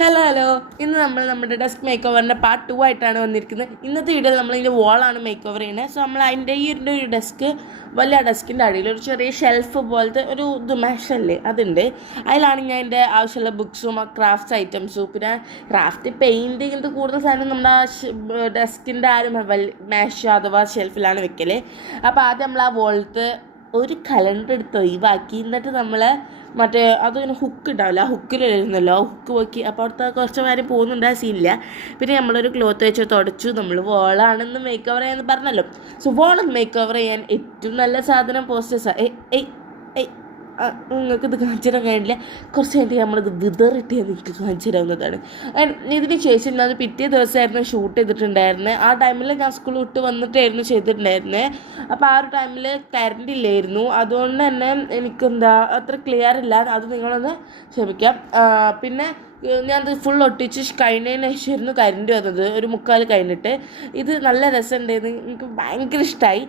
Hello. ഇന്ന് നമ്മൾ നമ്മുടെ ഡെസ്ക് മേക്ക് ഓവറിൻ്റെ പാർട്ട് 2 ആയിട്ടാണ് വന്നിരിക്കുന്നത്. ഇന്നത്തെ വീഡിയോയിൽ നമ്മൾ ഇതിൻ്റെ വോളാണ് മേക്ക് ഓവർ ചെയ്യുന്നത്. സോ നമ്മൾ അതിൻ്റെ ഒരു ഡെസ്ക് വലിയ ഡെസ്കിൻ്റെ അടിയിൽ ഒരു ചെറിയ ഷെൽഫ് പോലത്തെ ഒരു മെഷല്ലേ അതുണ്ട്. അതിലാണ് ഞാൻ എൻ്റെ ആവശ്യമുള്ള ബുക്സും ക്രാഫ്റ്റ്സ് ഐറ്റംസും പിന്നെ ക്രാഫ്റ്റ് പെയിൻറ്റ് ഇങ്ങനത്തെ കൂടുതൽ സാധനം നമ്മുടെ ഡെസ്കിൻ്റെ മേശ അഥവാ ഷെൽഫിലാണ് വെക്കൽ. അപ്പോൾ ആദ്യം നമ്മൾ ആ വോളത്ത് ഒരു കലണ്ടർ എടുത്ത് ഒഴിവാക്കി എന്നിട്ട് നമ്മൾ മറ്റേ അതിങ്ങനെ ഹുക്ക് ഉണ്ടാവില്ല, ആ ഹുക്കിലിരുന്നല്ലോ, ആ ഹുക്ക് പോക്കി. അപ്പോൾ അവിടുത്തെ കുറച്ച് പേര് പോകുന്നുണ്ട്, ആ സീനില്ല. പിന്നെ നമ്മളൊരു ക്ലോത്ത് വെച്ച് തുടച്ചു. നമ്മൾ വോളാണെന്ന് മേക്ക് ഓവർ ചെയ്യാമെന്ന് പറഞ്ഞല്ലോ. സോ വോൾ മേക്ക് ഓവർ ചെയ്യാൻ ഏറ്റവും നല്ല സാധനം പോസ്റ്റേഴ്സാണ്. നിങ്ങൾക്ക് ഇത് കാണിച്ചു തരാൻ കഴിയില്ല, കുറച്ച് കഴിഞ്ഞിട്ട് നമ്മളിത് വിതറിട്ട് നിങ്ങൾക്ക് കാണിച്ചു തരാവുന്നതാണ്. ഇതിന് ശേഷം ഞാൻ പിറ്റേ ദിവസമായിരുന്നു ഷൂട്ട് ചെയ്തിട്ടുണ്ടായിരുന്നത്. ആ ടൈമിൽ ഞാൻ സ്കൂൾ വിട്ട് വന്നിട്ടായിരുന്നു ചെയ്തിട്ടുണ്ടായിരുന്നത്. അപ്പോൾ ആ ഒരു ടൈമിൽ കറണ്ട് ഇല്ലായിരുന്നു, അതുകൊണ്ട് തന്നെ എനിക്കെന്താ അത്ര ക്ലിയർ ഇല്ല, അത് നിങ്ങളൊന്ന് ക്ഷമിക്കാം. പിന്നെ ഞാനത് ഫുൾ ഒട്ടിച്ച് കഴിഞ്ഞതിന് ശേഷമായിരുന്നു കറണ്ട് വന്നത്, ഒരു 3:15 കഴിഞ്ഞിട്ട്. ഇത് നല്ല രസമുണ്ടായിരുന്നു, എനിക്ക് ഭയങ്കര ഇഷ്ടമായി.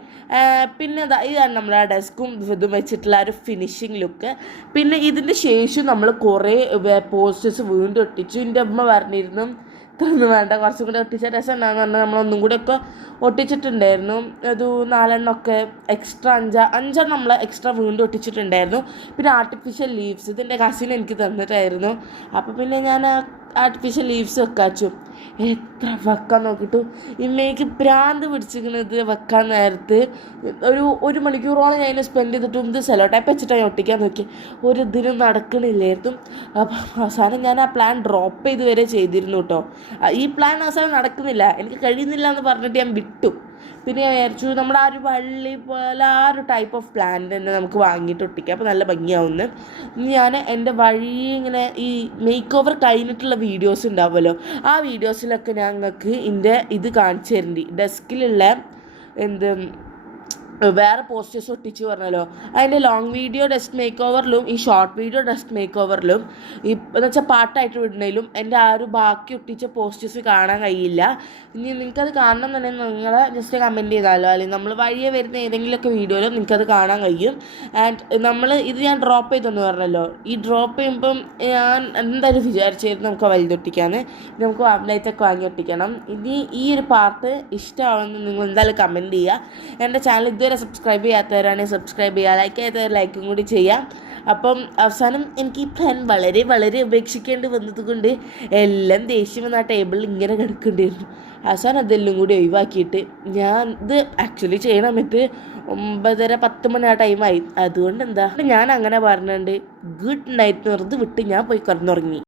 പിന്നെ ഇതാണ് നമ്മൾ ആ ഡെസ്കും ഇതും വെച്ചിട്ടുള്ള ഒരു ഫിനിഷിങ് ലുക്ക്. പിന്നെ ഇതിൻ്റെ ശേഷം നമ്മൾ കുറേ പോസ്റ്റേഴ്സ് വീണ്ടും ഒട്ടിച്ചു. എൻ്റെ അമ്മ പറഞ്ഞിരുന്നു ഇത്രയൊന്നും വേണ്ട, കുറച്ചും കൂടെ ഒട്ടിച്ചാൽ രസം ഉണ്ടാകുന്ന പറഞ്ഞാൽ നമ്മളൊന്നും കൂടെ ഒക്കെ ഒട്ടിച്ചിട്ടുണ്ടായിരുന്നു. ഒരു 4 എണ്ണമൊക്കെ എക്സ്ട്രാ 5 നമ്മൾ എക്സ്ട്രാ വീണ്ടും ഒട്ടിച്ചിട്ടുണ്ടായിരുന്നു. പിന്നെ ആർട്ടിഫിഷ്യൽ ലീവ്സ് ഇതിൻ്റെ കസിൻ എനിക്ക് തന്നിട്ടായിരുന്നു. അപ്പോൾ പിന്നെ ഞാൻ ആർട്ടിഫിഷ്യൽ ലീവ്സ് വെക്കാച്ചു. എത്ര വെക്കാൻ നോക്കിയിട്ടു ഇമ്മയ്ക്ക് ഭ്രാന്ത് പിടിച്ചിരിക്കുന്നത് വെക്കാൻ നേരത്ത്. ഒരു മണിക്കൂറോളം ഞാൻ സ്പെൻഡ് ചെയ്തിട്ടും ഇത് സെലോ ടൈപ്പ് വെച്ചിട്ടാണ് ഒട്ടിക്കാൻ നോക്കി, ഒരു ഇതിനും നടക്കണില്ലായിരുന്നു. അപ്പം അവസാനം ഞാൻ ആ പ്ലാൻ ഡ്രോപ്പ് ചെയ്ത് വരെ ചെയ്തിരുന്നു കേട്ടോ. ഈ പ്ലാൻ അവസാനം നടക്കുന്നില്ല, എനിക്ക് കഴിയുന്നില്ല എന്ന് പറഞ്ഞിട്ട് ഞാൻ വിട്ടു. പിന്നെ ഞാൻ വിചാരിച്ചു നമ്മുടെ ആ ഒരു വള്ളി പോലെ ആ ഒരു ടൈപ്പ് ഓഫ് പ്ലാന്റ് തന്നെ നമുക്ക് വാങ്ങിയിട്ട് ഒട്ടിക്കാം, അപ്പോൾ നല്ല ഭംഗിയാവുന്നു. ഞാൻ എൻ്റെ വഴി ഇങ്ങനെ ഈ മേക്ക് ഓവർ കഴിഞ്ഞിട്ടുള്ള വീഡിയോസ് ഉണ്ടാവുമല്ലോ, ആ വീഡിയോസിലൊക്കെ ഞങ്ങൾക്ക് എൻ്റെ ഇത് കാണിച്ചു തരുന്നുണ്ട്. ഡെസ്കിലുള്ള വേറെ പോസ്റ്റേഴ്സ് ഒട്ടിച്ച് പറഞ്ഞല്ലോ, അതിൻ്റെ ലോങ് വീഡിയോ ഡെസ്ക് മേക്ക് ഓവറിലും ഈ ഷോർട്ട് വീഡിയോ ഡെസ്ക് മേക്ക് ഓവറിലും എന്ന് വെച്ചാൽ പാട്ടായിട്ട് വിടുന്നതിലും എൻ്റെ ആ ഒരു ബാക്കി ഒട്ടിച്ച പോസ്റ്റേഴ്സ് കാണാൻ കഴിയില്ല. ഇനി നിങ്ങൾക്കത് കാണണം എന്നുണ്ടെങ്കിൽ നിങ്ങൾ ജസ്റ്റ് കമൻറ്റ് ചെയ്താലോ, അല്ലെങ്കിൽ നമ്മൾ വഴിയെ വരുന്ന ഏതെങ്കിലുമൊക്കെ വീഡിയോയിലും നിങ്ങൾക്കത് കാണാൻ കഴിയും. ആൻഡ് ഞാൻ ഡ്രോപ്പ് ചെയ്തെന്ന് പറഞ്ഞല്ലോ, ഈ ഡ്രോപ്പ് ചെയ്യുമ്പം ഞാൻ എന്തായാലും വിചാരിച്ചായിരുന്നു നമുക്ക് വലുതൊട്ടിക്കാൻ, നമുക്ക് വാംലൈറ്റൊക്കെ വാങ്ങി ഒട്ടിക്കണം. ഇനി ഈ ഒരു പാർട്ട് ഇഷ്ടമാണെന്ന് നിങ്ങൾ എന്തായാലും കമൻറ്റ് ചെയ്യുക. എൻ്റെ ചാനൽ ഇതുവരെ സബ്സ്ക്രൈബ് ചെയ്യാത്തവരാണെങ്കിൽ സബ്സ്ക്രൈബ് ചെയ്യുക, ലൈക്ക് ചെയ്യാത്തവർ ലൈക്കും കൂടി ചെയ്യാം. അപ്പം അവസാനം എനിക്ക് ഈ പ്ലാൻ വളരെ വളരെ ഉപേക്ഷിക്കേണ്ടി വന്നതുകൊണ്ട് എല്ലാം ദേഷ്യം വന്ന ആ ടേബിളിൽ ഇങ്ങനെ കിടക്കേണ്ടിയിരുന്നു. അവസാനം അതെല്ലാം കൂടി ഒഴിവാക്കിയിട്ട് ഞാൻ ഇത് ആക്ച്വലി ചെയ്യണ സമയത്ത് 9:30-10 മണി ആ ടൈമായി. അതുകൊണ്ട് ഞാൻ അങ്ങനെ പറഞ്ഞിട്ടുണ്ട് ഗുഡ് നൈറ്റ് വെറുതെ വിട്ട് ഞാൻ പോയി കിടന്നുറങ്ങി.